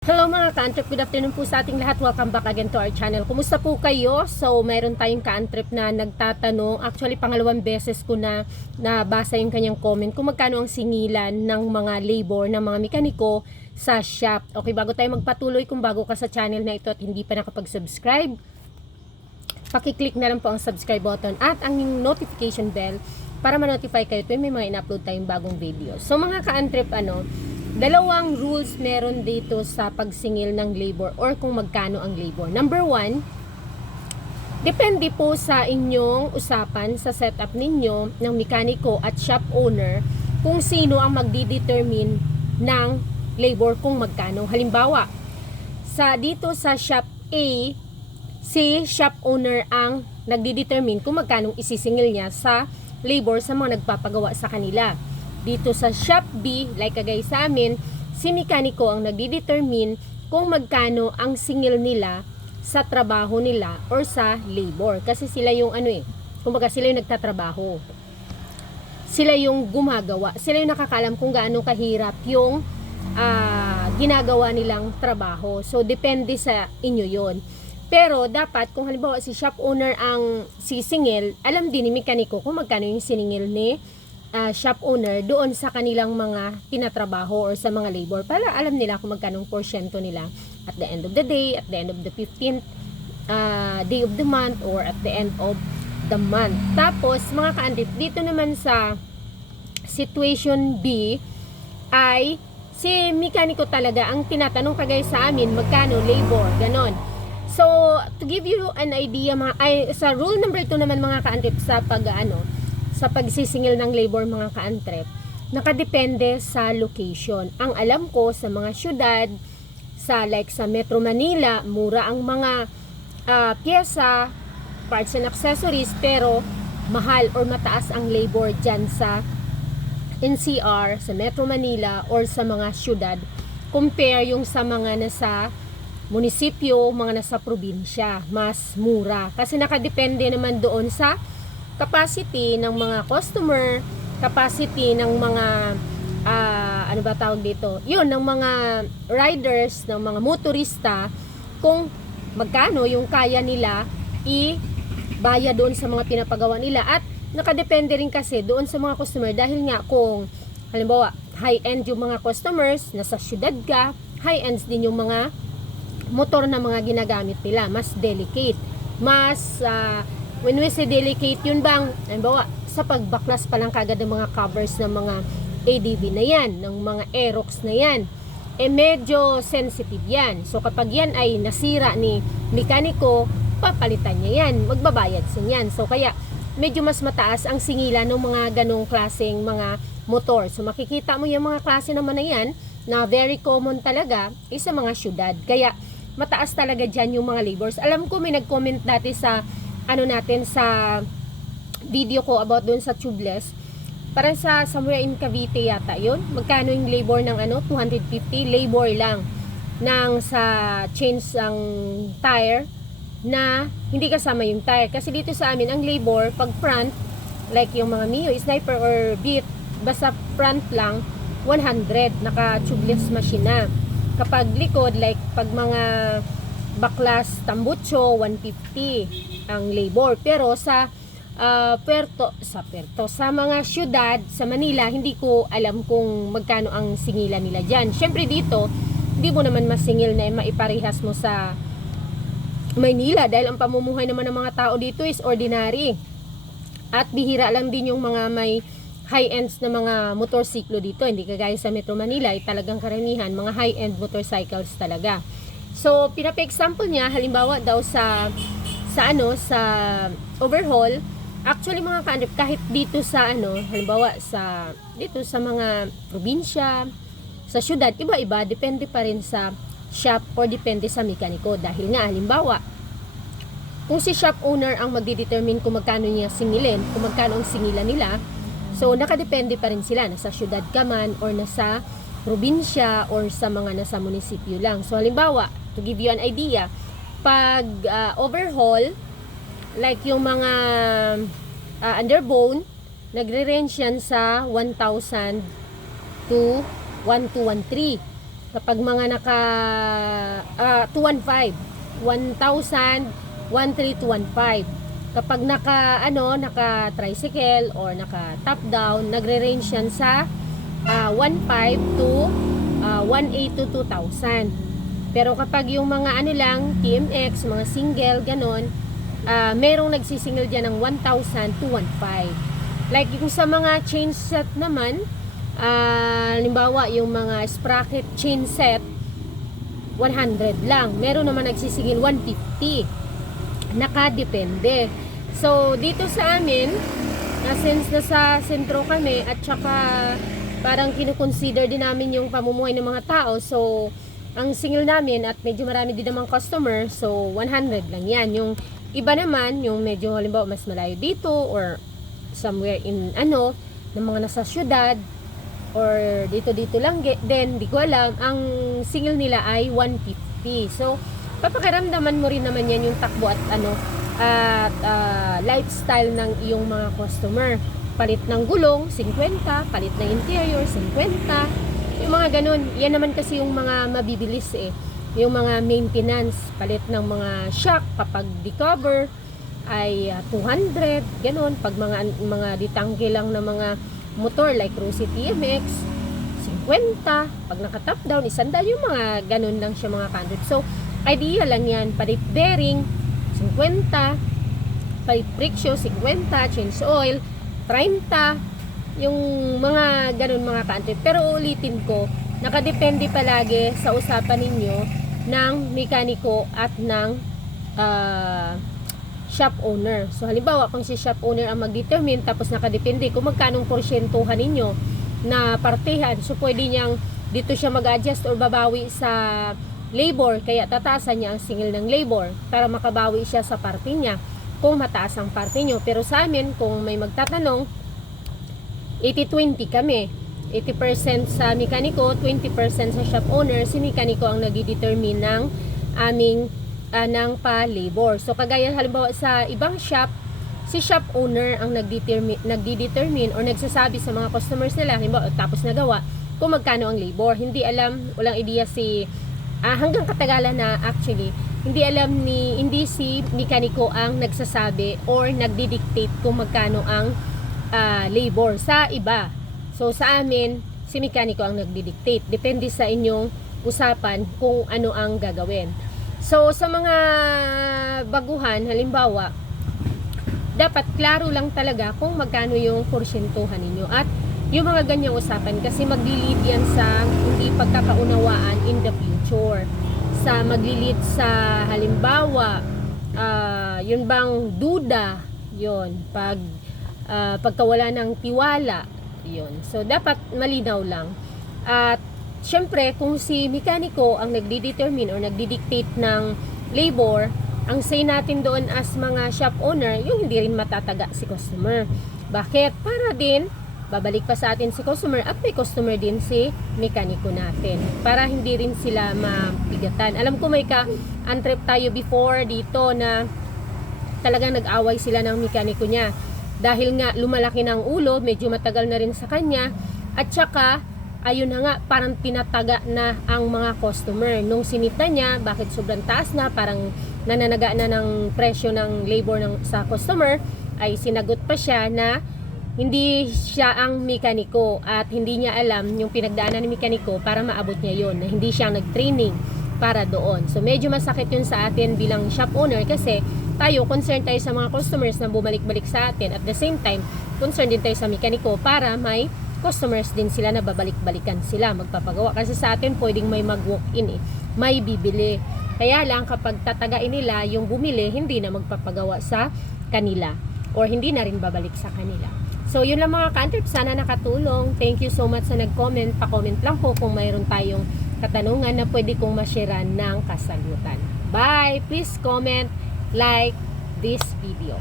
Hello mga ka-antrep, good afternoon po sa ating lahat. Welcome back again to our channel. Kumusta po kayo? So, mayroon tayong ka-antrep na nagtatanong. Actually, pangalawang beses ko na nabasa yung kanyang comment kung magkano ang singilan ng mga labor, ng mga mekaniko sa shop. Okay, bago tayo magpatuloy, kung bago ka sa channel na ito at hindi pa nakapag-subscribe, pakiclick na lang po ang subscribe button at ang notification bell para ma-notify kayo tuwing may mga in-upload tayong bagong video. So, mga ka-antrep, dalawang rules meron dito sa pagsingil ng labor or kung magkano ang labor. Number one, depende po sa inyong usapan sa setup ninyo ng mekaniko at shop owner kung sino ang magdidetermine ng labor kung magkano. Halimbawa, dito sa shop A, si shop owner ang nagdidetermine kung magkano isisingil niya sa labor sa mga nagpapagawa sa kanila. Dito sa shop B, like kagaya sa amin, si mekaniko ang nagdidetermine kung magkano ang singil nila sa trabaho nila or sa labor. Kasi sila yung kumbaga sila yung nagtatrabaho. Sila yung gumagawa. Sila yung nakakaalam kung gaano kahirap yung ginagawa nilang trabaho. So, depende sa inyo yon. Pero, dapat kung halimbawa si shop owner ang sisingil, alam din ni mekaniko kung magkano yung siningil ni shop owner doon sa kanilang mga tinatrabaho or sa mga labor para alam nila kung magkano porsyento nila at the end of the day, at the end of the 15th day of the month or at the end of the month. Tapos mga ka-antrep, dito naman sa situation B ay si mekaniko talaga ang tinatanong kagaya sa amin magkano labor, ganon. So to give you an idea, sa rule number 2 naman mga ka-antrep sa pagsisingil ng labor mga ka-antrep, nakadepende sa location. Ang alam ko sa mga syudad, sa Metro Manila, mura ang mga pyesa, parts and accessories, pero mahal or mataas ang labor dyan sa NCR, sa Metro Manila, or sa mga syudad, compare yung sa mga nasa munisipyo, mga nasa probinsya, mas mura. Kasi nakadepende naman doon sa capacity ng mga customer, capacity ng mga ng mga riders, ng mga motorista, kung magkano yung kaya nila ibaya doon sa mga pinapagawa nila. At nakadepende rin kasi doon sa mga customer dahil nga kung halimbawa high-end yung mga customers, nasa syudad ka, high-ends din yung mga motor na mga ginagamit nila, mas delicate, mas when we say delicate, yun bang, halimbawa, sa pagbaklas pa lang kagad ng mga covers ng mga ADV na yan, ng mga Aerox na yan, medyo sensitive yan. So, kapag yan ay nasira ni mekaniko, papalitan niya yan, magbabayad sa yan. So, kaya, medyo mas mataas ang singilan ng mga ganong klaseng mga motor. So, makikita mo yung mga klase naman na yan, na very common talaga, sa mga syudad. Kaya, mataas talaga dyan yung mga labors. Alam ko, may nag-comment dati sa natin sa video ko about doon sa tubeless, parang sa somewhere in Cavite yata yun, magkano yung labor ng 250 labor lang ng sa change ang tire na hindi kasama yung tire. Kasi dito sa amin ang labor pag front, like yung mga Mio, Sniper or Beat, basta front lang 100, naka tubeless machine na. Kapag likod, like pag mga baklas tambucho, 150 ang labor. Pero sa sa mga syudad sa Manila, hindi ko alam kung magkano ang singilan nila dyan. Syempre dito, hindi mo naman masingil na maiparehas mo sa Maynila dahil ang pamumuhay naman ng mga tao dito is ordinary. At bihira lang din yung mga may high-ends na mga motorsiklo dito. Hindi kagaya sa Metro Manila, ay talagang karamihan mga high-end motorcycles talaga. So, pinapa-example niya, halimbawa daw sa overhaul, actually mga ka-antrep, kahit dito sa halimbawa dito sa mga probinsya, sa syudad, iba-iba, depende pa rin sa shop or depende sa mekaniko. Dahil nga, halimbawa, kung si shop owner ang magdidetermine kung magkano niya singilin, kung magkano ang singilan nila, so nakadepende pa rin sila, nasa syudad ka man or nasa probinsya or sa mga nasa munisipyo lang. So halimbawa, to give you an idea, pag overhaul, like yung mga underbone, nagre-range yan sa 1,000 to 1,213. Kapag mga naka 215, 1,000, 1,315. Kapag naka tricycle or naka top down, nagre-range yan sa 1,500 to 1,800 to 2,000. Pero kapag yung mga lang, TMX, mga single, ganon, merong nagsisingle dyan ng 1,000 to 1,500. Like yung sa mga chain set naman, halimbawa yung mga sprocket chain set, 100 lang. Meron naman nagsisingil 150. Nakadepende. So, dito sa amin, since nasa sentro kami at saka parang kinukonsider din namin yung pamumuhay ng mga tao. So, ang singil namin at medyo marami din namang customer, so 100 lang yan. Yung iba naman, yung medyo halimbawa mas malayo dito or somewhere in ng mga nasa syudad or dito lang din, di ko alam, ang singil nila ay 150. So, papakiramdaman mo rin naman yan yung takbo at lifestyle ng iyong mga customer. Palit ng gulong, 50. Palit ng interior, 50. Yung mga ganun. Yan naman kasi yung mga mabibilis yung mga maintenance. Palit ng mga shock kapag di-cover ay 200. Ganun. Pag mga ditangke lang na mga motor like Rosy TMX, 50. Pag naka-top down, 100. Yung mga ganun lang siya mga kantot. So, idea lang yan. Palit bearing, 50. Palit brake shoe, 50. Change oil, 30. Yung mga ganun mga ka-country. Pero ulitin ko, nakadepende palagi sa usapan ninyo ng mekaniko at ng shop owner. So halimbawa, kung si shop owner ang mag-determine, tapos nakadepende kung magkanong porsyentuhan ninyo na partihan. So pwede niyang dito siya mag-adjust or babawi sa labor, kaya tataasan niya ang singil ng labor para makabawi siya sa parte niya kung mataas ang parte nyo. Pero sa amin, kung may magtatanong, 80-20 kami. 80% sa mekaniko, 20% sa shop owner. Si mekaniko ang nagdedetermine ng aming ng pa-labor. So kagaya halimbawa sa ibang shop, si shop owner ang nagdedetermine or nagsasabi sa mga customers nila, halimbawa tapos nagawa, kung magkano ang labor. Hindi alam, walang idea si hanggang katagalan na actually hindi si mekaniko ang nagsasabi or nagdidictate kung magkano ang labor sa iba. So sa amin, si mekaniko ang nagdidictate. Depende sa inyong usapan kung ano ang gagawin. So sa mga baguhan, halimbawa, dapat klaro lang talaga kung magkano yung porsyentuhan ninyo at yung mga ganyang usapan, kasi maglilid yan sa hindi pagkakaunawaan in the future. Sa maglilid sa halimbawa, yun bang duda, yun, pagkawala ng tiwala, yun. So dapat malinaw lang. At syempre, kung si mekaniko ang nagdi-determine or nagdi-dictate ng labor, ang say natin doon as mga shop owner, yung hindi rin matataga si customer. Bakit? Para din babalik pa sa atin si customer at may customer din si mekaniko natin para hindi rin sila mabigatan. Alam ko may ka-untrip tayo before dito na talagang nag-away sila ng mekaniko niya dahil nga lumalaki ng ulo, medyo matagal na rin sa kanya, at saka ayun na nga, parang tinataga na ang mga customer nung sinita niya. Bakit sobrang taas na, parang nananaga na ng presyo ng labor sa customer, ay sinagot pa siya na hindi siya ang mekaniko at hindi niya alam yung pinagdaanan ng mekaniko para maabot niya yon, na hindi siya nag-training para doon. So medyo masakit yun sa atin bilang shop owner kasi tayo, concerned tayo sa mga customers na bumalik-balik sa atin. At the same time, concerned din tayo sa mekaniko para may customers din sila na babalik-balikan sila magpapagawa. Kasi sa atin pwedeng may mag-walk-in may bibili. Kaya lang kapag tatagain nila yung bumili, hindi na magpapagawa sa kanila or hindi na rin babalik sa kanila. So, yun lang mga ka-antrip. Sana nakatulong. Thank you so much sa nag-comment. Pa-comment lang po kung mayroon tayong katanungan na pwede kong ma-sharean ng kasagutan. Bye! Please comment, like this video.